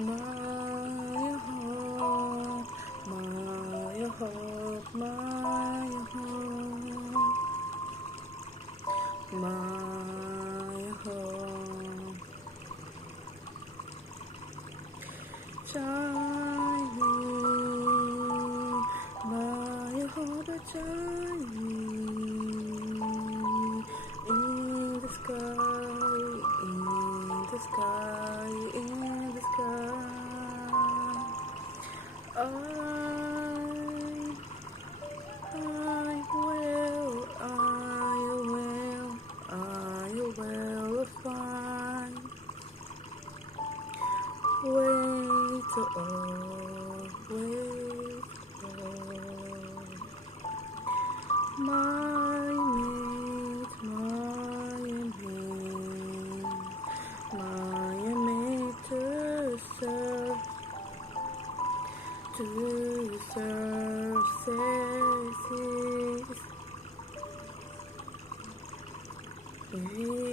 my heart, my heart, my heart, my heart. Shining, my heart is shining in the sky, in the sky, in the sky. I will find way to always love my mate, my mate to serve says